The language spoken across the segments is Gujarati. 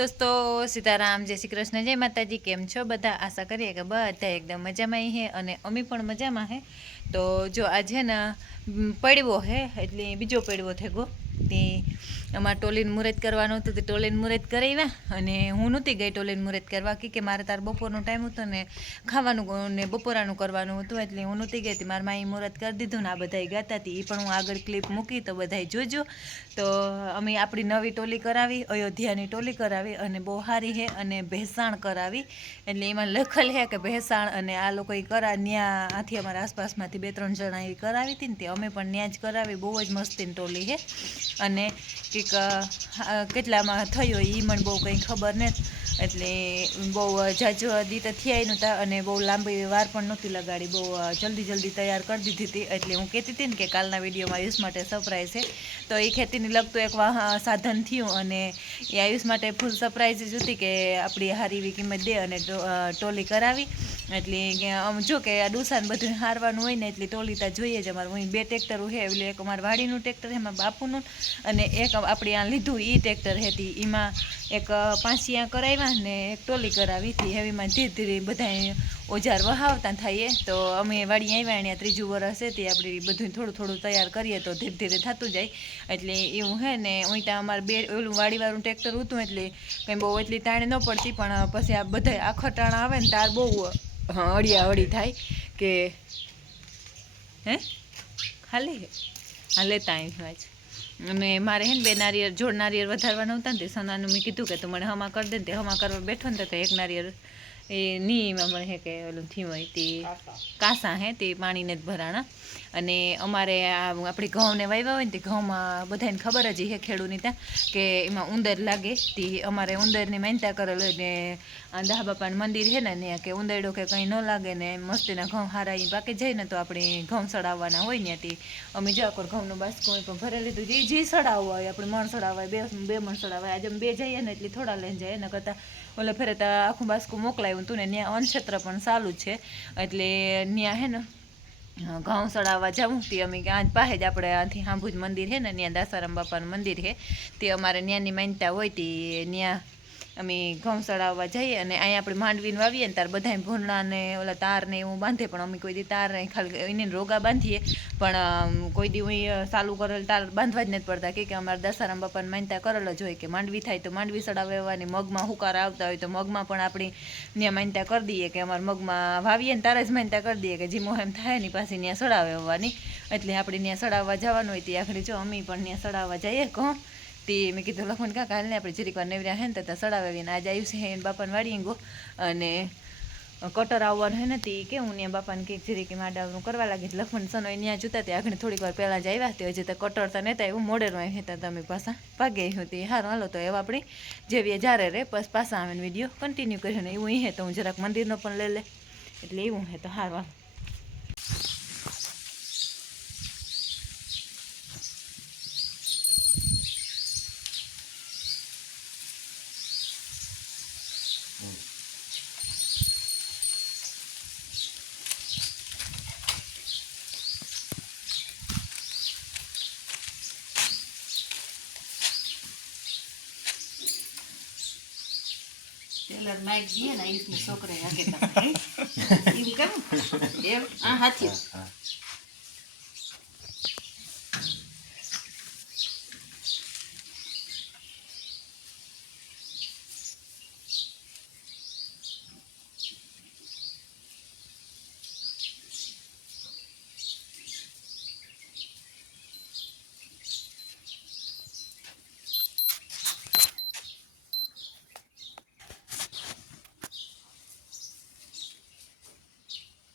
दोस्तों सीताराम जय श्री कृष्ण जय माताजी केम छो बधा आशा करिए कि बधा एकदम मजा में है अने अमी पण मजा में है। तो जो आज है ना पड़वो है एटले बीजो पड़वो थे गो ते अमार टोलीन मुहूर्त करवानुं हतुं ते टोलीन मुहूर्त कराव्या अने हूँ नहोती गई टोलीन मुहूर्त करवा के मारे तार बपोरनो टाइम हतो ने खावानुं ने बपोरानुं करवानुं हतुं एटले हूँ नहोती गई। मारा माई मुहूर्त कर दीधुं ने आ बधाय गाता हती ए पण हूँ आगळ क्लिप मूकी तो बधाय जोजो। तो अमे आपणी नवी टोली करावी अयोध्यानी टोली करावी अने बहु सारी है अने भेसाण करावी एटले एमां लखेल है कि भेसाण अने आ लोकोए करा न्या आथी अमारा आसपासमांथी 2-3 जणा एवी करावी हती ने ते अमे पण न्या ज करावी। बहु ज मस्तीनी टोली है अने कंईक કેટલામાં થયો એ મને બહુ કંઈ ખબર નથી એટલે બહુ જાજો દી તો થયા નહોતા અને બહુ લાંબી વાર પણ નહોતી લગાડી બહુ જલ્દી તૈયાર કરી દીધી હતી। એટલે હું કહેતી હતી ને કે કાલના વિડીયોમાં આયુષ માટે સરપ્રાઈઝ છે તો એ ખેતીને લગતું એક સાધન થયું અને એ આયુષ માટે ફૂલ સરપ્રાઈઝ જ હતી કે આપણી હારી એવી કિંમત દે અને ટોલી કરાવી। એટલે જો કે આ ડુસાને બધું હારવાનું હોય ને એટલે ટોલી તો જોઈએ જ અમારે અહીં 2 ટ્રેક્ટર છે એટલે એક અમારા વાડીનું ટ્રેક્ટર છે એમાં બાપુનું અને એક આપણે આ લીધું એ ટ્રેક્ટર હતી એમાં એક પાંચિયા કરાવ્યા ને એક ટોલી કરાવી હતી। હેવીમાં ધીરે ધીરે બધા ઓજાર વહાવતા થઈએ તો અમે વાડી આવ્યા અહીંયા 3જું વર્ષ છે તે આપણે બધું થોડું તૈયાર કરીએ તો ધીરે ધીરે થતું જાય। એટલે એવું હે ને અહીં ત્યાં અમારે ઓલું વાડીવાળું ટ્રેક્ટર હતું એટલે કંઈ બહુ એટલી તાણે ન પડતી પણ પછી આ બધા આખા ટાણા આવે ને તાર બહુ અડિયાવડી થાય કે હે ખાલી હા લેતા આવી વાત અને મારે હે ને 2 નારિયેળ જોડ નારિયેળ વધારવાના હતા ને તે સનાનું મેં કીધું કે તું મને હમા કરી દે ને તે હમા કરવા બેઠો ને તો એક નારિયેળ એ નીમાં મને હે કે ઓલું થયું હોય તે કાસા હે તે પાણીને જ ભરાણા અને અમારે આપણી ઘઉંને વાવ્યા હોય ને તે ઘઉંમાં બધાને ખબર જ હે ખેડૂની ત્યાં કે એમાં ઉંદર લાગે તે અમારે ઉંદરની માન્યતા કરેલ હોય ને આ દાહ બાપાનું મંદિર છે ને ત્યાં કે ઉંદરડો કે કંઈ ન લાગે ને મસ્તીના ઘઉં હારા એ પાકી જાય ને તો આપણે ઘઉં સડાવવાના હોય ને તે અમે જો આખો ઘઉંનો બાસ્કો પણ ભરી લીધું જે સડાવવા હોય આપણે મણ સડાવવા બે મણ સડાવવા આજે અમે 2 જઈએ ને એટલે થોડા લઈને જાય એના કરતાં ઓલે ફેરે તો આખું બાસ્કું મોકલાવ્યું હતું ને ત્યાં અનક્ષેત્ર પણ ચાલુ જ છે એટલે ત્યાં હે ને ઘઉં સડાવવા જવું તે અમે આજ પાસે જ આપણે આથી હાંભુજ મંદિર છે ને ત્યાં દાસારામ બાપાનું મંદિર છે તે અમારે ત્યાંની માન્યતા હોય તે ત્યાં અમે ઘઉં સડાવવા જઈએ અને અહીંયા આપણે માંડવીને વાવીએ ને તાર બધાય ભૂંડા ને ઓલા તાર ને એવું બાંધે પણ અમે કોઈ દી તાર ખાલી એને રોગા બાંધીએ પણ કોઈ દી હું ચાલુ કરેલ તાર બાંધવા જ નથી પડતા કે અમારા દસારામ બાપાને માન્યતા કરેલ જ હોય કે માંડવી થાય તો માંડવી સડાવવાની મગમાં હુકારા આવતા હોય તો મગમાં પણ આપણી ત્યાં માન્યતા કરી દઈએ કે અમારા મગમાં વાવીએ ને તારે જ માન્યતા કરી દઈએ કે જીમો એમ થાય ને પાછી ત્યાં સડાવવાની એટલે આપણે ત્યાં સડાવવા જવાનું હોય તે આખરે જો અમે પણ ત્યાં સડાવવા જઈએ કહું તે મેં કીધું લખમણ કાકા હાલને આપણે જરીક વાર નેવર્યા હે ને તો સડાવીને આજે આવ્યું છે એને બાપાને વાળીએ ગો અને કટર આવવાનું હે ને તે કેવું ત્યાં બાપાને કંઈક જરીક માડાવનું કરવા લાગે લખમણ સનો ત્યાં જોતા તે આગળ થોડીક વાર પહેલાં જ આવ્યા તે હજી તો કટર તો નહોતા એવું મોડેલું આવ્યું હતા તમે પાછા ભાગે આવ્યું તે સારું હાલો તો એવા આપણી જેવી જ્યારે રે બસ પાછા આવે ને વિડીયો કન્ટિન્યુ કર્યો ને એવું હે તો હું જરાક મંદિરનો પણ લઈ લે એટલે એવું હે તો સારું હાલો માઇક દીએ ને આયુષની છોકરાએ આગે તમે એવું કેમ એમ આ હાથી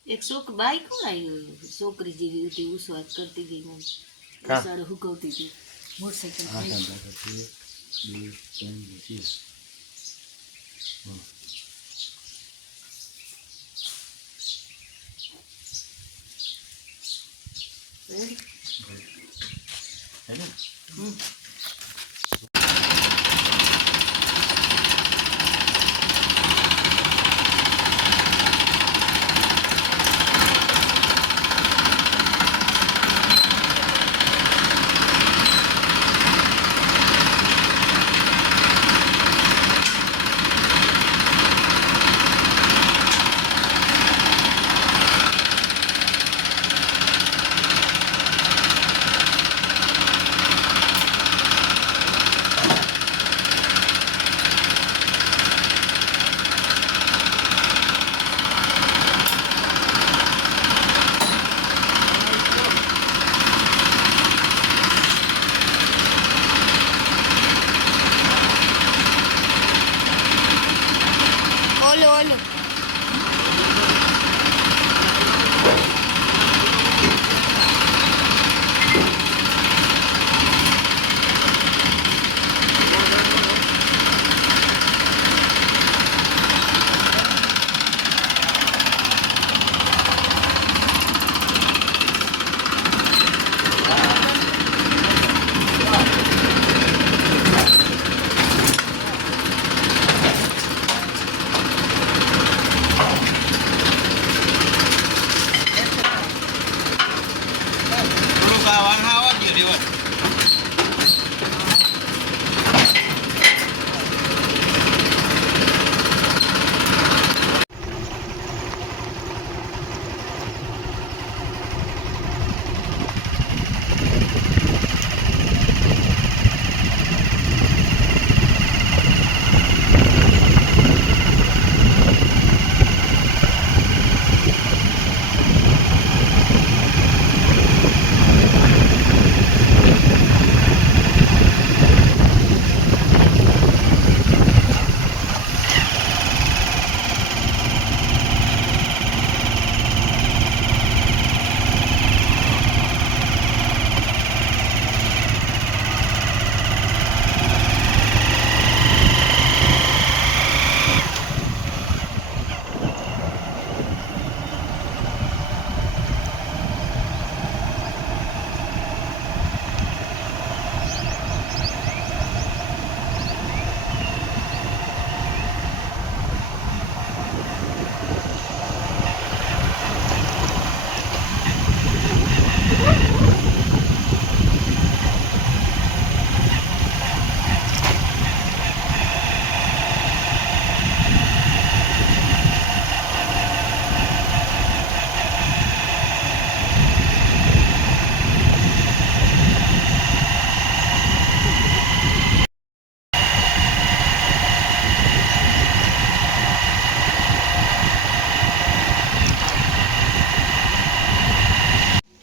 एक शोक बाई कौन आई छोकरी जेवी होती उस बात करती गई मैं सारे हुकवती थी मोटरसाइकिल है ना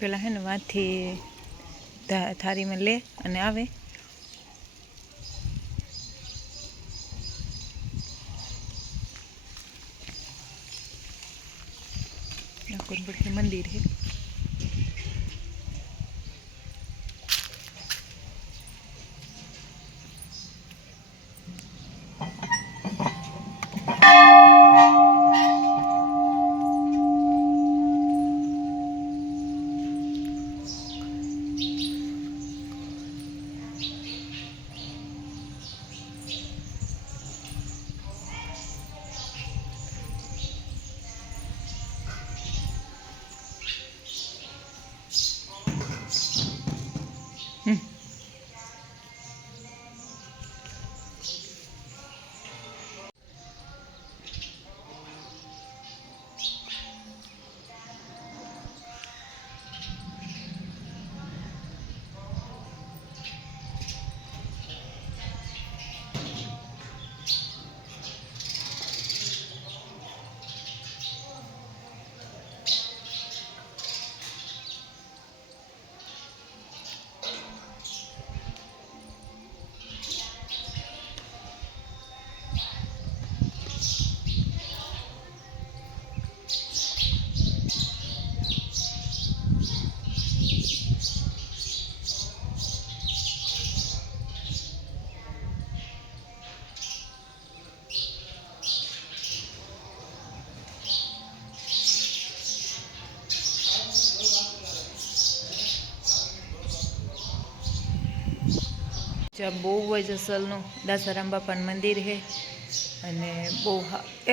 પેલા હે ને વાંથી થારીમાં લે અને આવે મંદિર है। જ્યાં બહુ જ અસલનું દાસારામ બાપાનું મંદિર છે અને બહુ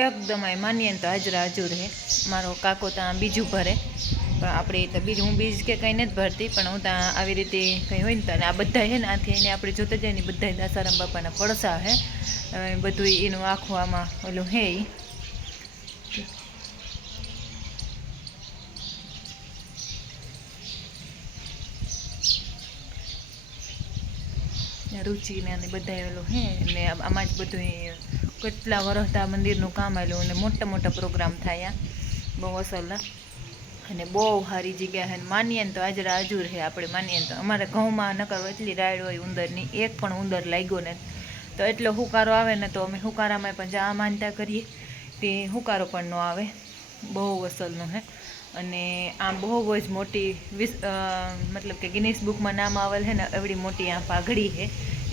એકદમ માનીએ ને તો હાજરા હજુર છે. મારો કાકો ત્યાં બીજું ભરે, પણ આપણે તો બીજું હું બીજ કે કંઈ નથી ભરતી, પણ હું ત્યાં આવી રીતે કંઈ હોય ને તો આ બધા છે ને આથી એને આપણે જોતા જાય ને બધા દાસારામ બાપાના પડસા છે. બધું એનું આખું આમાં ઓલું હે રુચિને અને બધા એલું હે ને આમાં જ બધું કેટલા વર્ષ આ મંદિરનું કામ આવેલું અને મોટા મોટા પ્રોગ્રામ થાય બહુ અસલ અને બહુ સારી જગ્યા છે. માનીએ ને તો હાજરા હજુર છે. આપણે માનીએ તો અમારે ઘઉંમાં નકર એટલી રાયડ હોય ઉંદરની, એક પણ ઉંદર લાગ્યો ને તો એટલો હુકારો આવે ને તો અમે હુકારામાં પણ જા માનતા કરીએ તે હુકારો પણ ન આવે. બહુ અસલનું હે અને આ બહુ જ મોટી મતલબ કે ગિનિસ બુકમાં નામ આવેલ છે ને એવડી મોટી આ પાઘડી છે.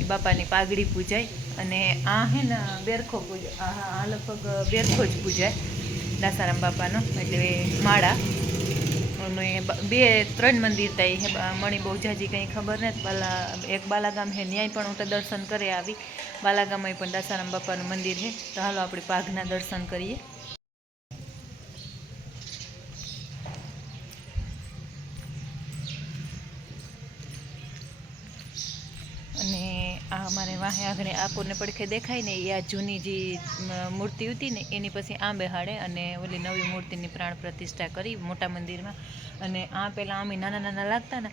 એ બાપાની પાઘડી પૂજાય અને આ હે ને બેરખો પૂજાય. આ લગભગ બેરખો જ પૂજાય દાસારામ બાપાનો, એટલે માળા અને 2-3 મંદિર થાય હે. મણી બહુ જાજી કંઈ ખબર નથી. એક બાલાગામ છે, ન્યાય પણ હું તો દર્શન કરી આવી. બાલાગામમાં પણ દાસારામ બાપાનું મંદિર છે. તો હાલો આપણે પાઘના દર્શન કરીએ. આ અમારે વાહે આગળ આકોરને પડખે દેખાય ને એ આ જૂની જે મૂર્તિ હતી ને એની પછી આ બેહાડે અને ઓલી નવી મૂર્તિની પ્રાણ પ્રતિષ્ઠા કરી મોટા મંદિરમાં. અને આ પહેલાં અમે નાના નાના લાગતા ને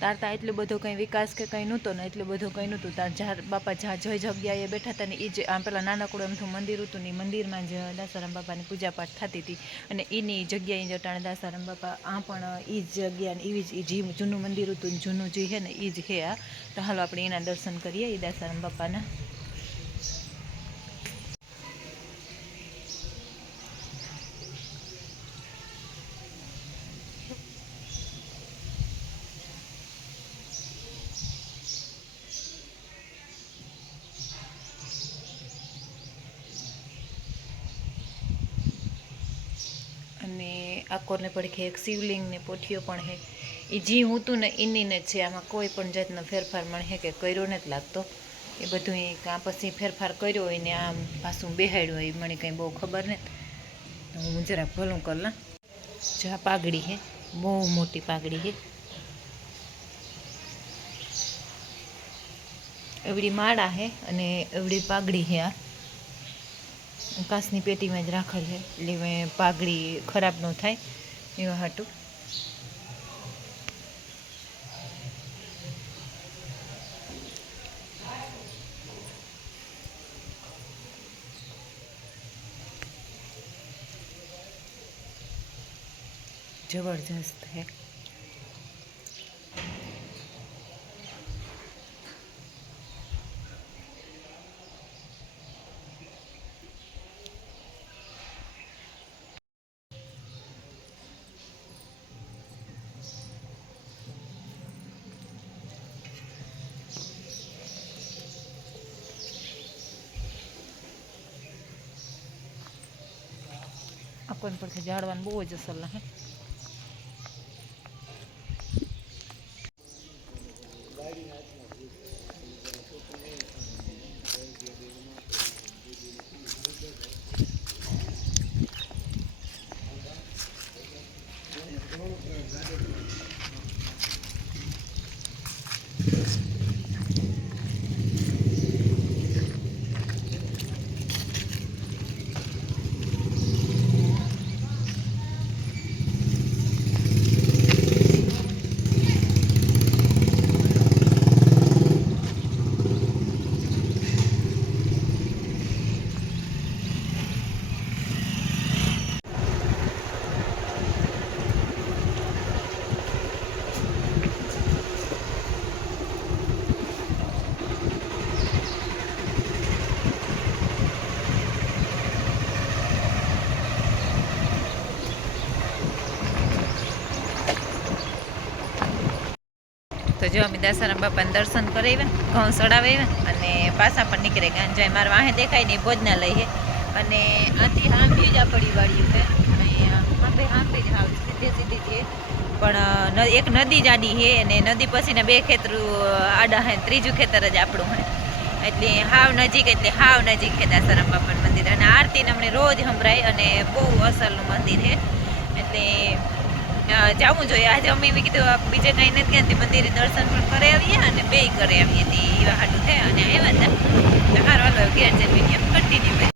તારતા એટલો બધો કંઈ વિકાસ કે કંઈ નહોતો ને એટલું બધું કંઈ નહોતું. તાર બાપા જય જગ્યાએ બેઠા હતા ને એ જ આમ પેલા નાનકડું એમથું મંદિર હતું ને મંદિરમાં જ દાસારામ બાપાની પૂજાપાઠ થતી હતી. અને એની જગ્યાએ જટાણે દાસારામ બાપા આ પણ એ જ જગ્યા એવી જ જે જૂનું મંદિર હતું ને જૂનું જે છે ને એ જ છે આ. તો હાલો આપણે એના દર્શન કરીએ એ દાસારામ બાપાના. અને આકોરને પડખે એક શિવલિંગ ને પોઠિયો પણ છે. એ જે હતું ને એનીને જ છે. આમાં કોઈ પણ જાતનો ફેરફાર મને કે કર્યો નથી લાગતો. એ બધું કાં પછી ફેરફાર કર્યો હોય ને આમ પાછું બેહાડ્યું હોય મને કંઈ બહુ ખબર નથી. હું જરાક ભલું કરલા. જો આ પાઘડી છે, બહુ મોટી પાઘડી છે. એવડી માળા છે અને એવડી પાઘડી છે. આ કાચની પેટીમાં જ રાખેલ છે એટલે પાઘડી ખરાબ ન થાય એવા હાટું. જબરજસ્ત છે. આપણને પડખે ઝાડવાનું બહુ જ અસર લાગે. તો જો અમે દાસારામ બાપાને દર્શન કરાવ્યા, ઘઉં ચડાવ્યા અને પાછા પણ નીકળે ગયા. જો મારા વાહે દેખાય ને ભોજનાલય છે અને આથી હાંભી જ આ પડી વાળ્યું છે. હાંભી જ હાવ સીધે સીધી છે. પણ એક નદી જ આડી છે અને નદી પછીના 2 ખેતરું આડા છે, ત્રીજું ખેતર જ આપણું છે. એટલે હાવ નજીક છે દાસારામ બાપાનું મંદિર. અને આરતી અમને રોજ સંભળાય અને બહુ અસલનું મંદિર છે. એટલે જવું જોઈએ. આજે અમે એવી કીધું બીજે કાંઈ નથી ગયા, મંદિરે દર્શન પણ કરી આવીએ અને બે કરી આવીએ. એવા હાટું થયા અને આવ્યા હતા. હારો હાલો ઘેર જઈને કન્ટિન્યુ